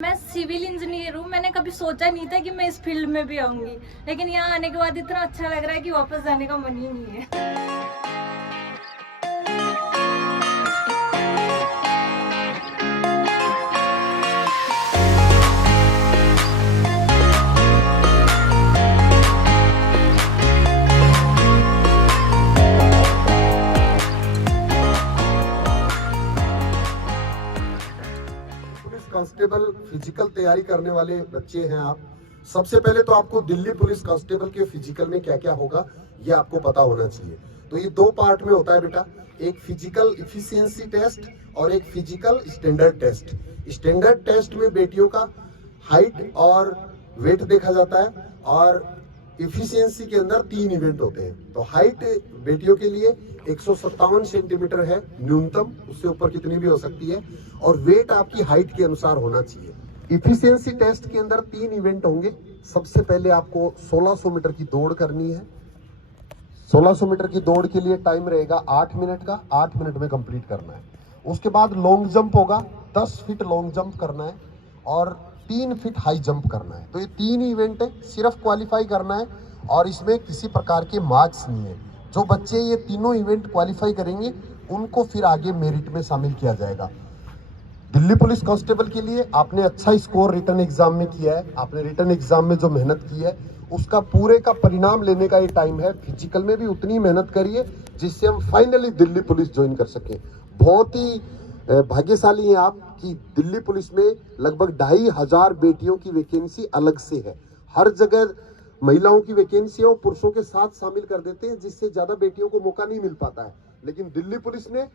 मैं civil engineer हूँ। मैंने कभी सोचा नहीं था कि मैं इस फील्ड में भी आऊंगी, लेकिन यहाँ आने के बाद इतना अच्छा लग रहा है कि वापस जाने का मन ही नहीं है। कांस्टेबल फिजिकल तैयारी करने वाले बच्चे हैं आप। सबसे पहले तो आपको दिल्ली पुलिस कांस्टेबल के फिजिकल में क्या क्या होगा ये आपको पता होना चाहिए। तो ये दो पार्ट में होता है बेटा, एक फिजिकल इफिशियंसी टेस्ट और एक physical standard test. Standard test में बेटियों का हाइट और वेट देखा जाता है और इफिशियंसी के अंदर 3 इवेंट होते हैं। तो हाइट बेटियों के लिए 157 सेंटीमीटर है न्यूनतम, उससे ऊपर कितनी भी हो सकती है, और वेट आपकी हाइट के अनुसार होना चाहिए। इफिशियंसी टेस्ट के अंदर 3 इवेंट होंगे। सबसे पहले आपको 1600 मीटर की दौड़ करनी है। 1600 मीटर की दौड़ के लिए टाइम रहेगा 8 मिनट का, 8 मिनट में कंप्लीट करना है। उसके बाद लॉन्ग जंप होगा, 10 फीट लॉन्ग जंप करना है और 3 फीट हाई जंप करना है। तो ये 3 इवेंट है, सिर्फ क्वालिफाई करना है और इसमें किसी प्रकार के मार्क्स नहीं है। जो बच्चे ये तीनों इवेंट क्वालिफाई करेंगे उनको फिर आगे मेरिट में शामिल किया जाएगा। दिल्ली पुलिस कांस्टेबल के लिए आपने अच्छा स्कोर रिटन एग्जाम में किया है, आपने रिटन एग्जाम में जो मेहनत की है उसका पूरे का परिणाम लेने का ये टाइम है। फिजिकल में भी उतनी मेहनत करिए जिससे हम फाइनली दिल्ली पुलिस ज्वाइन कर सकें। बहुत ही भाग्यशाली हैं आप कि दिल्ली पुलिस में लगभग 2500 बेटियों की वैकेंसी अलग से है। हर जगह महिलाओं की वैकेंसी है वो पुरुषों के साथ शामिल कर देते हैं, जिससे ज्यादा बेटियों को मौका नहीं मिल पाता है। लेकिन दिल्ली पुलिस ने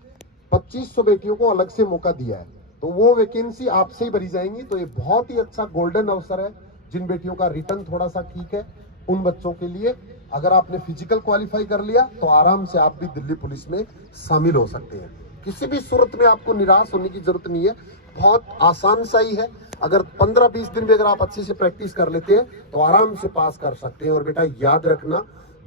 2500 बेटियों को अलग से मौका दिया है, तो वो वैकेंसी आपसे ही भरी जाएंगी। तो ये बहुत ही अच्छा गोल्डन अवसर है जिन बेटियों का रिटर्न थोड़ा सा ठीक है उन बच्चों के लिए। अगर आपने फिजिकल क्वालिफाई कर लिया तो आराम से आप भी दिल्ली पुलिस में शामिल हो सकते हैं। किसी भी सूरत में आपको निराश होने की जरूरत नहीं है, बहुत आसान सा ही है। अगर 15-20 दिन भी अगर आप अच्छे से प्रैक्टिस कर लेते हैं तो आराम से पास कर सकते हैं। और बेटा याद रखना,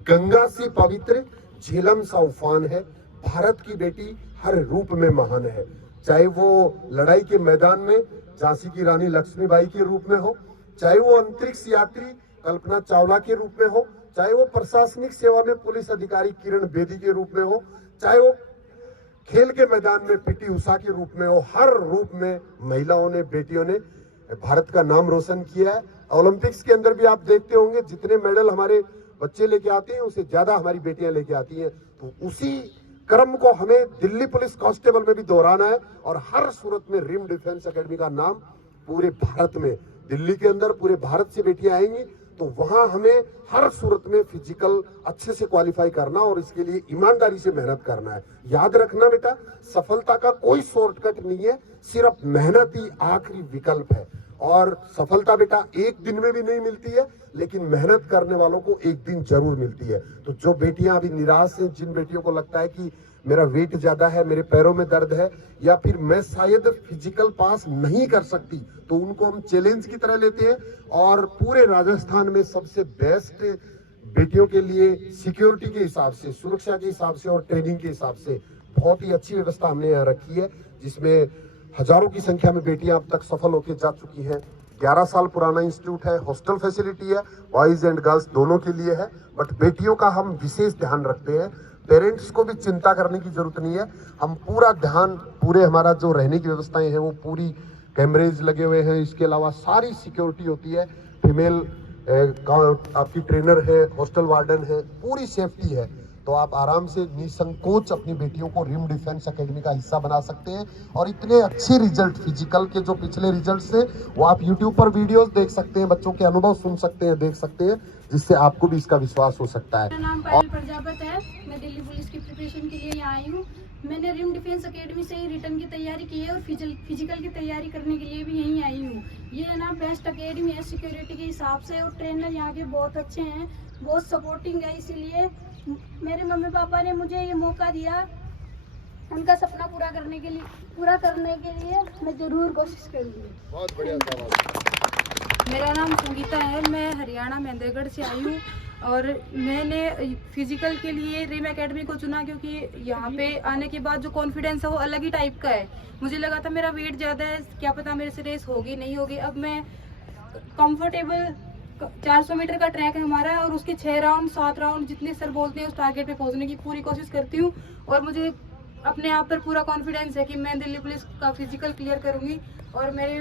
गंगा से पवित्र झेलम सा उफान है, भारत की बेटी हर रूप में महान है। चाहे वो लड़ाई के मैदान में झांसी की रानी लक्ष्मीबाई के रूप में हो, चाहे वो अंतरिक्ष यात्री कल्पना चावला के रूप में हो, चाहे वो प्रशासनिक सेवा में पुलिस अधिकारी किरण बेदी के रूप में हो, चाहे वो खेल के मैदान में पीटी उषा के रूप में हो, हर रूप में महिलाओं ने, बेटियों ने भारत का नाम रोशन किया है। ओलंपिक्स के अंदर भी आप देखते होंगे जितने मेडल हमारे बच्चे लेके आते हैं उससे ज्यादा हमारी बेटियां लेके आती हैं। तो उसी क्रम को हमें दिल्ली पुलिस कांस्टेबल में भी दोहराना है और हर सूरत में रिम डिफेंस एकेडमी का नाम पूरे भारत में, दिल्ली के अंदर पूरे भारत से बेटियां आएंगी तो वहां हमें हर सूरत में फिजिकल अच्छे से क्वालिफाई करना और इसके लिए ईमानदारी से मेहनत करना है। याद रखना बेटा, सफलता का कोई शॉर्टकट नहीं है, सिर्फ मेहनत ही आखिरी विकल्प है। और सफलता बेटा एक दिन में भी नहीं मिलती है, लेकिन मेहनत करने वालों को एक दिन जरूर मिलती है। तो जो बेटियां अभी निराश हैं, जिन बेटियों को लगता है कि मेरा वेट ज्यादा है, मेरे पैरों में दर्द है, या फिर मैं शायद फिजिकल पास नहीं कर सकती, तो उनको हम चैलेंज की तरह लेते हैं और पूरे राजस्थान में सबसे बेस्ट बेटियों के लिए सिक्योरिटी के हिसाब से, सुरक्षा के हिसाब से और ट्रेनिंग के हिसाब से बहुत ही अच्छी व्यवस्था हमने यहाँ रखी है, जिसमें हजारों की संख्या में बेटियां अब तक सफल होकर जा चुकी हैं। 11 साल पुराना इंस्टीट्यूट है, हॉस्टल फैसिलिटी है, बॉयज एंड गर्ल्स दोनों के लिए है, बट बेटियों का हम विशेष ध्यान रखते हैं। पेरेंट्स को भी चिंता करने की जरूरत नहीं है, हम पूरा ध्यान, पूरे हमारा जो रहने की व्यवस्थाएं हैं वो पूरी कैमरेज लगे हुए हैं, इसके अलावा सारी सिक्योरिटी होती है, फीमेल आपकी ट्रेनर है, हॉस्टल वार्डन है, पूरी सेफ्टी है। तो आप आराम से निसंकोच अपनी बेटियों को रिम डिफेंस एकेडमी का हिस्सा बना सकते हैं और इतने अच्छे रिजल्ट फिजिकल के जो पिछले रिजल्ट्स थे वो आप यूट्यूब पर वीडियोस देख सकते हैं, बच्चों के अनुभव सुन सकते हैं, देख सकते हैं, जिससे आपको भी इसका विश्वास हो सकता है। मेरा नाम पायल प्रजापत है, मैं दिल्ली पुलिस की प्रिपरेशन के लिए यहाँ आई हूँ। मैंने रिम डिफेंस एकेडमी से ही रिटर्न की तैयारी की है और फिजिकल की तैयारी करने के लिए भी यहीं आई हूँ। ये है ना बेस्ट एकेडमी है सिक्योरिटी के हिसाब से और ट्रेनर यहाँ के बहुत अच्छे हैं, बहुत सपोर्टिंग है। इसीलिए मेरे मम्मी पापा ने मुझे ये मौका दिया, उनका सपना पूरा करने के लिए मैं जरूर कोशिश करूँगी। बहुत बढ़िया। मेरा नाम संगीता है, मैं हरियाणा महेंद्रगढ़ से आई हूँ और मैंने फिजिकल के लिए रिम एकेडमी को चुना क्योंकि यहाँ पे आने के बाद जो कॉन्फिडेंस है वो अलग ही टाइप का है। मुझे लगा था मेरा वेट ज़्यादा है, क्या पता मेरे से रेस होगी नहीं होगी। अब मैं कंफर्टेबल 400 मीटर का ट्रैक है हमारा और उसके 6 राउंड 7 राउंड जितने सर बोलते हैं उस टारगेट पे पहुंचने की पूरी कोशिश करती हूँ और मुझे अपने आप पर पूरा कॉन्फिडेंस है कि मैं दिल्ली पुलिस का फिजिकल क्लियर करूँगी और मेरे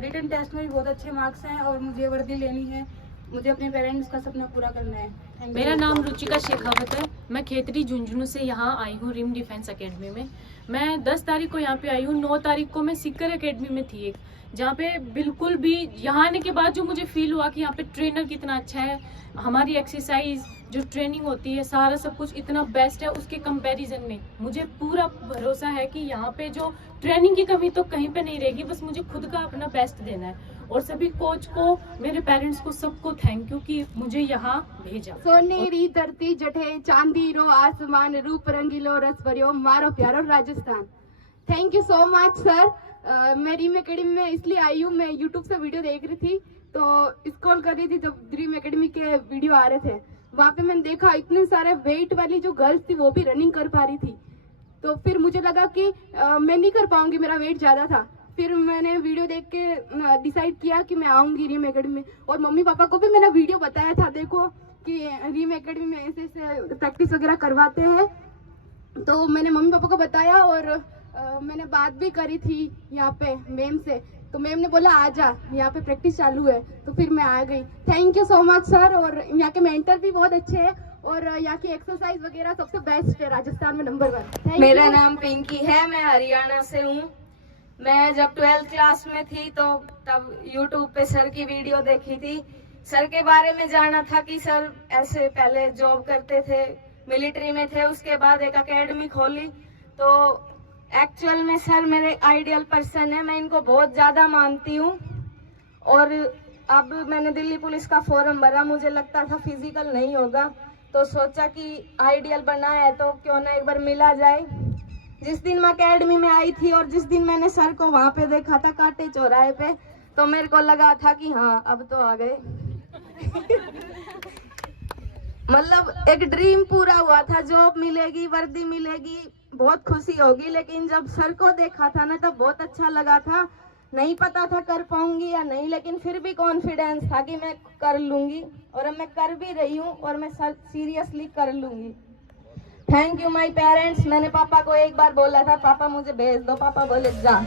रिटन टेस्ट में भी बहुत अच्छे मार्क्स हैं और मुझे वर्दी लेनी है, मुझे अपने पेरेंट्स का सपना पूरा करना है। मेरा नाम रुचिका शेखावत है, मैं खेतरी झुंझुनू से यहाँ आई हूँ रिम डिफेंस एकेडमी में। मैं 10 तारीख को यहाँ पे आई हूँ, 9 तारीख को मैं सीकर एकेडमी में थी एक, जहाँ पे बिल्कुल भी यहाँ आने के बाद जो मुझे फील हुआ कि यहाँ पे ट्रेनर कितना अच्छा है, हमारी एक्सरसाइज जो ट्रेनिंग होती है सारा सब कुछ इतना बेस्ट है, उसके कंपैरिजन में मुझे पूरा भरोसा है कि यहाँ पे जो ट्रेनिंग की कमी तो कहीं पे नहीं रहेगी। बस मुझे खुद का अपना बेस्ट देना है और सभी कोच को, मेरे पेरेंट्स को, सबको थैंक यू कि मुझे यहाँ भेजा। सोनेरी धरती जठे चांदीरो आसमान रूप रंगीलो रस भरियो मारो प्यारो Rajasthan. Thank you so much sir. मैं रीम एकेडमी में इसलिए आई हूँ, मैं यूट्यूब से वीडियो देख रही थी तो स्क्रॉल कर रही थी जब रीम एकेडमी के वीडियो आ रहे थे, वहाँ पे मैंने देखा इतने सारे वेट वाली जो गर्ल्स थी वो भी रनिंग कर पा रही थी। तो फिर मुझे लगा कि मैं नहीं कर पाऊंगी, मेरा वेट ज़्यादा था। फिर मैंने वीडियो देख के डिसाइड किया कि मैं आऊँगी रीम एकेडमी में और मम्मी पापा को भी मैंने वीडियो बताया था, देखो कि रीम एकेडमी में ऐसे ऐसे प्रैक्टिस वगैरह करवाते हैं। तो मैंने मम्मी पापा को बताया और मैंने बात भी करी थी यहाँ पे मैम से, तो मैम ने बोला आ जा, यहाँ पे प्रैक्टिस चालू है, तो फिर मैं आ गई। Thank you so much sir. और यहाँ के मेंटर भी बहुत अच्छे हैं और यहाँ की एक्सरसाइज वगैरह सबसे बेस्ट है, राजस्थान में नंबर 1। मेरा नाम पिंकी है, मैं हरियाणा से हूँ। मैं जब 12th क्लास में थी तो तब YouTube पे सर की वीडियो देखी थी। सर के बारे में जाना था कि सर ऐसे पहले जॉब करते थे, मिलिट्री में थे, उसके बाद एक एकेडमी खोली। तो एक्चुअल में सर मेरे आइडियल पर्सन है, मैं इनको बहुत ज़्यादा मानती हूँ। और अब मैंने दिल्ली पुलिस का फॉर्म भरा, मुझे लगता था फिजिकल नहीं होगा, तो सोचा कि आइडियल बना है तो क्यों ना एक बार मिला जाए। जिस दिन मैं एकेडमी में आई थी और जिस दिन मैंने सर को वहाँ पे देखा था कांटे चौराहे पे, तो मेरे को लगा था कि हाँ अब तो आ गए। मतलब एक ड्रीम पूरा हुआ था, जॉब मिलेगी, वर्दी मिलेगी, बहुत खुशी होगी। लेकिन जब सर को देखा था ना तब बहुत अच्छा लगा था। नहीं पता था कर पाऊंगी या नहीं, लेकिन फिर भी कॉन्फिडेंस था कि मैं कर लूंगी और अब मैं कर भी रही हूँ और मैं सीरियसली कर लूंगी। Thank you my parents. मैंने पापा को एक बार बोला था पापा मुझे भेज दो, पापा बोले जा।